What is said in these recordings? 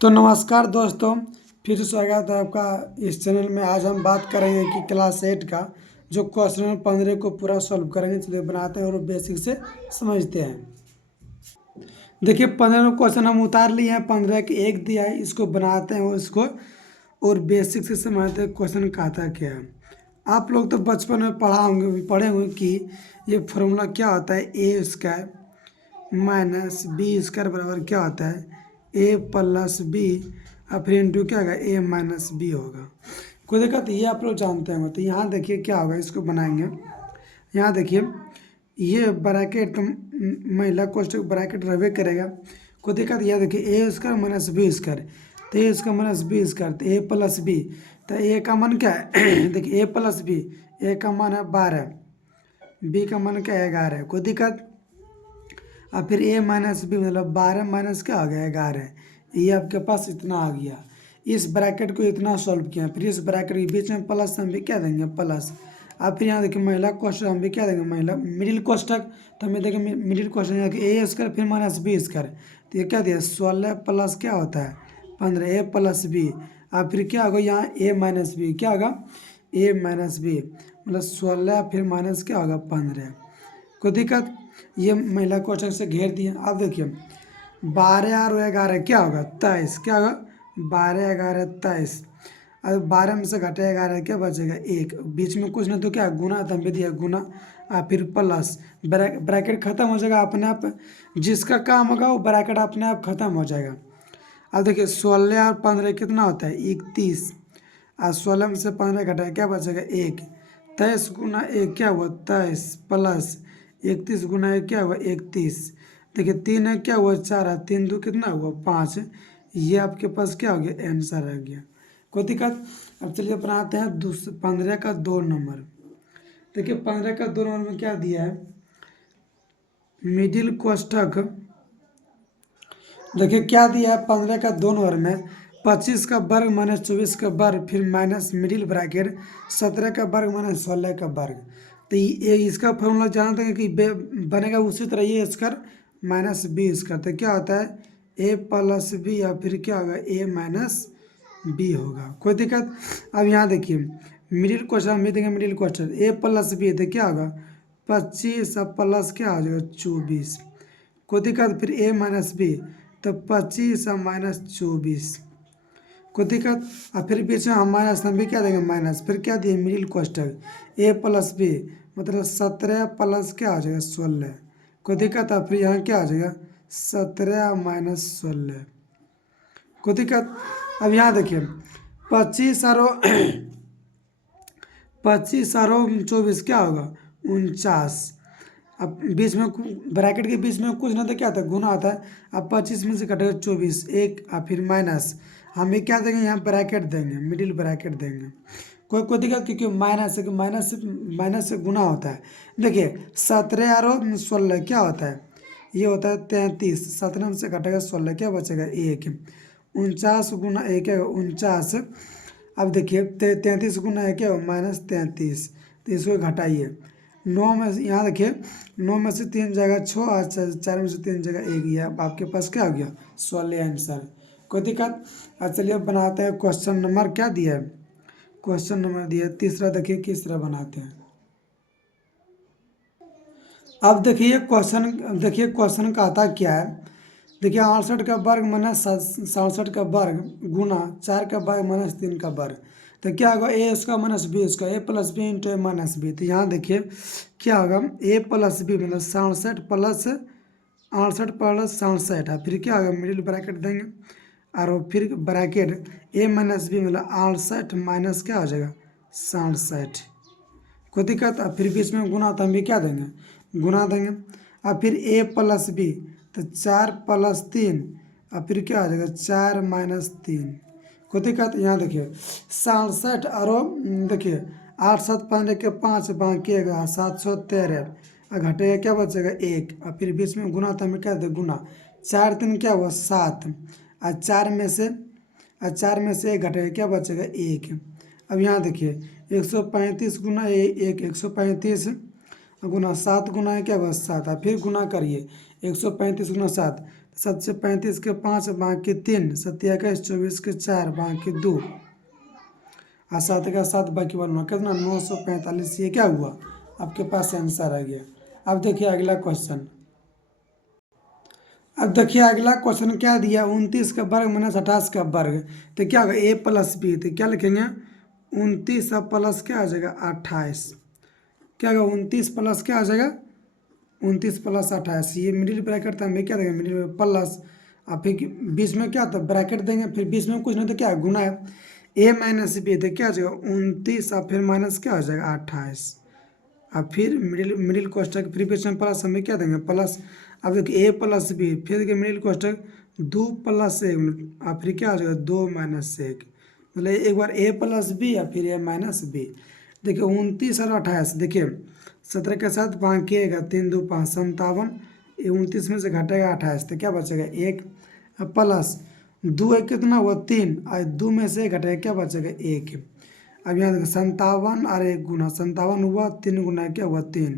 तो नमस्कार दोस्तों, फिर से स्वागत है आपका इस चैनल में। आज हम बात करेंगे कि क्लास 8 का जो क्वेश्चन नंबर 15 को पूरा सॉल्व करेंगे। चलिए बनाते हैं और बेसिक से समझते हैं। देखिए 15 क्वेश्चन हम उतार लिए हैं, 15 के एक दिया है, इसको बनाते हैं और इसको और बेसिक से समझते हैं क्वेश्चन कहता क्या है। आप लोग तो बचपन में पढ़े होंगे कि ये फॉर्मूला क्या होता है, ए स्क्वायर माइनस बी स्क्वायर बराबर क्या होता है, ए प्लस बी और फिर इंटू क्या होगा, ए माइनस बी होगा। कोई दिक्कत, ये आप लोग जानते हैं। तो यहाँ देखिए क्या होगा, इसको बनाएंगे। यहाँ देखिए ये ब्रैकेट तो महिला कोष्टक ब्रैकेट रहे करेगा। कोई दिक्कत, यह देखिए ए स्क्वायर माइनस बी स्क्वायर, तो ए स्क्वायर माइनस बी स्क्वायर, तो ए प्लस बी, तो ए का मान क्या है देखिए ए प्लस बी, ए का मान है 12, बी का मान क्या है 11। कोई दिक्कत, और फिर ए माइनस बी मतलब 12 माइनस क्या आ गया 11, ये आपके पास इतना आ गया। इस ब्रैकेट को इतना सॉल्व किया, फिर इस ब्रैकेट के बीच में प्लस हम भी क्या देंगे प्लस। अब फिर यहाँ देखिए महिला कोष्टक हम भी क्या देंगे महिला मिडिल कोष्टक, तो हमें देखिए मिडिल कोष्टक यहाँ ए स्क्वायर फिर माइनस बी स्क्वायर, तो ये क्या दिया 16 प्लस क्या होता है 15, ए प्लस बी। अब फिर क्या होगा यहाँ ए माइनस बी, क्या होगा ए माइनस बी मतलब 16 फिर माइनस क्या होगा 15। कोई दिक्कत, ये महिला कोष्टक से घेर दिए। अब देखिए 12 और 11 क्या होगा 23, क्या होगा 12 11 23। अब 12 में से घटे 11 क्या बचेगा 1, बीच में कुछ नहीं तो क्या गुना था भी दिया गुना, और फिर प्लस ब्रैकेट खत्म हो जाएगा अपने आप। जिसका काम होगा वो ब्रैकेट अपने आप खत्म हो जाएगा। अब देखिए 16 और 15 कितना होता है 31, और 16 में से 15 घटाए क्या बचेगा 1, 23 गुना 1 क्या हुआ 23 प्लस 31 गुना 1 क्या हुआ 31। देखिए 3 है क्या हुआ 4 है, 3 दो कितना हुआ 5, ये आपके पास क्या हो गया आंसर आ गया। कोई दिक्कत। अब चलिए बनाते हैं 15 का 2 नंबर। देखिए 15 का 2 नंबर में क्या दिया है, मिडिल कोष्टक। देखिए क्या दिया है 15 का 2 नंबर में 25 का वर्ग माइनस 24 का वर्ग फिर माइनस मिडिल ब्रैकेट 17 का वर्ग माइनस 16 का वर्ग। तो ये इसका फॉर्मूला जानते हैं कि बनेगा उसी तरह ये स्क्वायर माइनस बी स्क्वायर, तो क्या होता है ए प्लस बी या फिर क्या होगा ए माइनस बी होगा। कोई दिक्कत। अब यहाँ देखिए मिडिल क्वेश्चन में देंगे, मिडिल क्वेश्चन ए प्लस बी तो क्या होगा 25 प्लस क्या हो जाएगा 24। कोई दिक्कत, फिर ए माइनस बी तो 25 माइनस 24। कोई दिक्कत, और फिर बीच में हम माइनस हम भी क्या देंगे माइनस, फिर क्या दिए मिडिल कोष्टक ए प्लस बी मतलब 17 प्लस क्या आ जाएगा 16। कोई दिक्कत, और फिर यहाँ क्या आ जाएगा 17 माइनस 16। कोई दिक्कत। अब यहाँ देखिए 25 और 25 और 24 क्या होगा 49। अब बीच में ब्रैकेट के बीच में कुछ ना तो क्या आता है गुना आता है। अब 25 में से कटेगा 24 एक, और फिर माइनस हम ये क्या देंगे यहाँ ब्रैकेट देंगे, मिडिल ब्रैकेट देंगे। कोई दिक्कत, क्योंकि माइनस से गुना होता है। देखिए 17 और 16 क्या होता है, ये होता है 33, 17 में से कटेगा 16 क्या बचेगा 1, 49 गुना 1 है 49। अब देखिए 33 गुना है क्या माइनस 33, तो इसको घटाइए 9 में यहाँ देखिए 9 में से 3 जगह 6 और 4 में से 3 जगह 1, ये अब आपके पास क्या हो गया 16 आंसर। कोई दिक्कत। अब चलिए बनाते हैं क्वेश्चन नंबर क्या दिया है, क्वेश्चन नंबर दिया है तीसरा। देखिए किस तरह बनाते हैं। अब देखिए क्वेश्चन का आता क्या है। देखिए 68 का वर्ग माइनस 67 का वर्ग गुना 4 का वर्ग माइनस 3 का वर्ग, तो क्या होगा ए उसका माइनस बी उसका ए प्लस बी इंटू ए माइनस बी। तो यहाँ देखिए क्या होगा ए प्लस बी मतलब 67 प्लस 67 है, फिर क्या होगा मिडिल ब्रैकेट देंगे और फिर ब्रैकेट ए माइनस बी मतलब 68 माइनस क्या हो जाएगा 67। कोई दिक्कत, अब फिर बीच में गुना तो हम भी क्या देंगे गुना देंगे। अब फिर ए प्लस बी तो 4 प्लस 3, अब फिर क्या आ जाएगा 4 माइनस 3। कोई दिक्कत। यहाँ देखिए 67 और देखिए 8 7 15 के 5 बाकी 713, और घटेगा क्या बचेगा 1, और फिर बीच में गुना तो हमें क्या दे गुना 4 3 क्या हुआ 7, और 4 में से 1 घटेगा क्या बचेगा 1। अब यहाँ देखिए 135 गुना 1 135 गुना 7 गुना है क्या बस 7, फिर गुना करिए 135 गुना 7 7 से 35 के 5 बाकी 3, 7 21 24 के 4 बाकी 2 और 7 का 7 बाकी 1 कितना 945। ये क्या हुआ आपके पास आंसर आ गया। अब देखिए अगला क्वेश्चन। अब देखिए अगला क्वेश्चन क्या दिया, 29 का वर्ग माइनस 28 का वर्ग। तो क्या होगा a प्लस बी, तो क्या लिखेंगे 29 प्लस क्या आ जाएगा 28। क्या होगा 29 प्लस क्या आ जाएगा 29 प्लस 28। ये मिडिल ब्रैकेट था, हमें क्या देंगे मिडिल में प्लस, और फिर बीच में क्या था ब्रैकेट देंगे, फिर बीच में कुछ नहीं तो क्या है गुना है। a माइनस बी तो क्या आ जाएगा 29 और फिर माइनस क्या हो जाएगा 28, अब फिर मिडिल कोष्टक फिर बीच में प्लस, हमें क्या देंगे प्लस। अब देखिए ए प्लस बी, फिर देखिए मिडिल कोष्टक 2 प्लस 1 और फिर क्या हो जाएगा 2 माइनस 1, मतलब एक बार ए प्लस बी या फिर ए माइनस बी। देखिए 29 और 28, देखिए 17 के साथ बाकी 3 2 5 57, 29 में से घटेगा 28 तो क्या बचेगा 1 प्लस 2 1 कितना हुआ 3 और 2 में से घटेगा क्या बचेगा 1। अब यहाँ देखो 57 और 1 गुना 57 हुआ, 3 गुना क्या हुआ 3,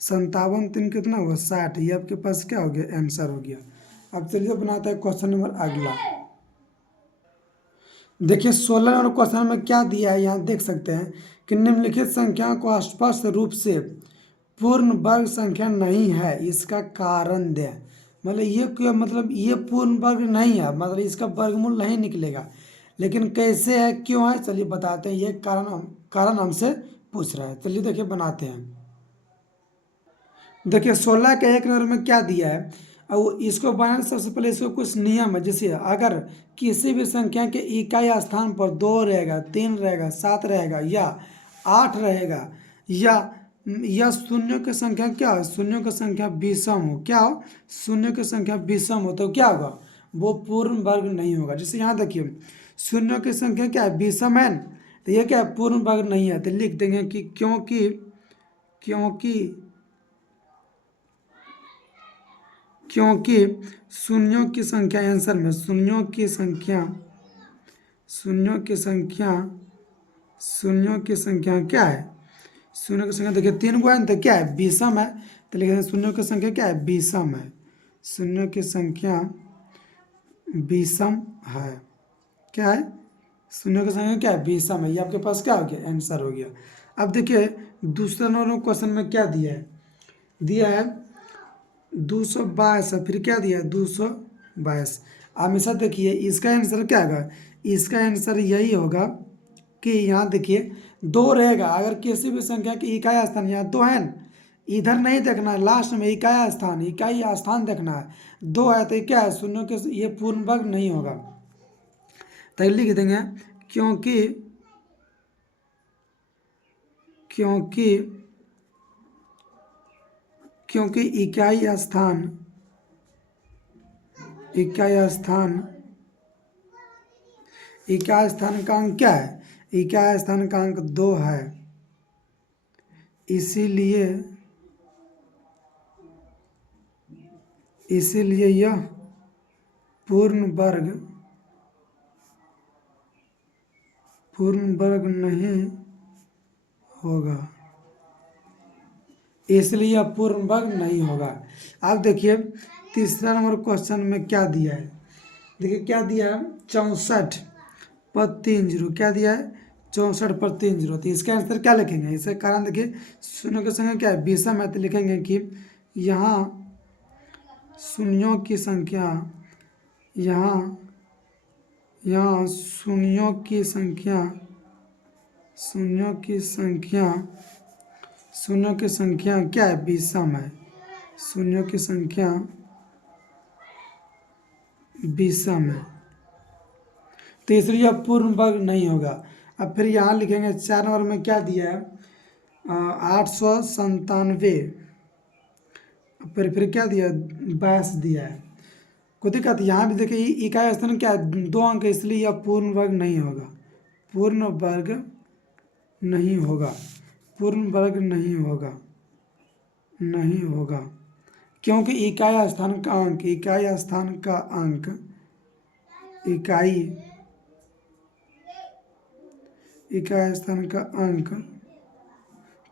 57 3 कितना हुआ 60। ये आपके पास क्या हो गया आंसर हो गया। अब चलिए बनाते हैं क्वेश्चन नंबर अगला। देखिए 16 नंबर क्वेश्चन में क्या दिया है, यहाँ देख सकते हैं कि निम्नलिखित संख्या को स्पष्ट रूप से पूर्ण वर्ग संख्या नहीं है, इसका कारण दें। मतलब ये क्या, मतलब ये पूर्ण वर्ग नहीं है, मतलब इसका वर्गमूल नहीं निकलेगा, लेकिन कैसे है क्यों है चलिए बताते हैं। ये कारण हमसे पूछ रहा है, चलिए देखिए बनाते हैं। देखिए 16 के 1 नंबर में क्या दिया है, और इसको बनाने से सबसे पहले इसको कुछ नियम है। जैसे अगर किसी भी संख्या के इकाई स्थान पर 2 रहेगा, 3 रहेगा, 7 रहेगा या 8 रहेगा, या शून्यों की संख्या क्या हो, शून्यों की संख्या विषम हो, क्या हो शून्यों की संख्या विषम हो, तो क्या होगा वो पूर्ण वर्ग नहीं होगा। जैसे यहाँ देखिए शून्यों की संख्या क्या है विषम है, तो ये क्या है पूर्ण वर्ग नहीं है। तो लिख देंगे कि क्योंकि क्योंकि शून्यों की संख्या आंसर में शून्यों की संख्या क्या है, शून्यों की संख्या देखिए 3 गुना तो क्या है विषम है, तो लिखेंगे शून्यों की संख्या क्या है विषम है, शून्यों की संख्या विषम है, क्या है शून्यों की संख्या क्या है विषम है। ये आपके पास क्या हो गया आंसर हो गया। अब देखिए दूसरा नंबर क्वेश्चन में क्या दिया है 222 है, फिर क्या दिया है 222। हमेशा देखिए इसका आंसर क्या होगा, इसका आंसर यही होगा कि यहाँ देखिए 2 रहेगा। अगर किसी भी संख्या की इकाई स्थान यहाँ 2 है, इधर नहीं देखना है, लास्ट में इकाई स्थान देखना है। 2 है तो क्या है शून्यों के ये पूर्ण वर्ग नहीं होगा, तो लिख देंगे क्योंकि क्योंकि क्योंकि इकाई स्थान का अंक क्या है, इकाई स्थान का अंक 2 है, इसीलिए यह पूर्ण नहीं होगा, इसलिए यह पूर्ण वर्ग नहीं होगा। अब देखिए तीसरा नंबर क्वेश्चन में क्या दिया है, देखिए क्या दिया है 64 पर 3 जीरो, क्या दिया है 64 पर 3 जीरो। तो इसका आंसर क्या लिखेंगे, इसका कारण देखिए शून्यों की संख्या क्या है विषम है, तो लिखेंगे कि यहाँ शून्यों की संख्या क्या है विषम है, शून्यों की संख्या विषम है, तो इसलिए पूर्ण वर्ग नहीं होगा। अब फिर यहाँ लिखेंगे 4 नंबर में क्या दिया है 897, फिर क्या दिया 22 दिया है। कोई दिक्कत यहाँ भी देखिए इकाई स्थान क्या है 2 अंक है, इसलिए यह पूर्ण वर्ग नहीं होगा, पूर्ण वर्ग नहीं होगा, क्योंकि इकाई स्थान का अंक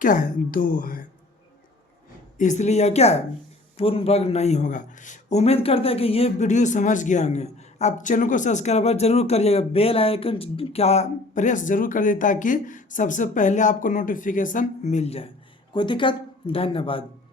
क्या है 2 है, इसलिए यह क्या है पूर्ण वर्ग नहीं होगा। उम्मीद करते हैं कि ये वीडियो समझ गए होंगे। आप चैनल को सब्सक्राइब जरूर करिएगा, बेल आइकन क्या प्रेस जरूर कर ताकि सबसे पहले आपको नोटिफिकेशन मिल जाए। कोई दिक्कत? धन्यवाद।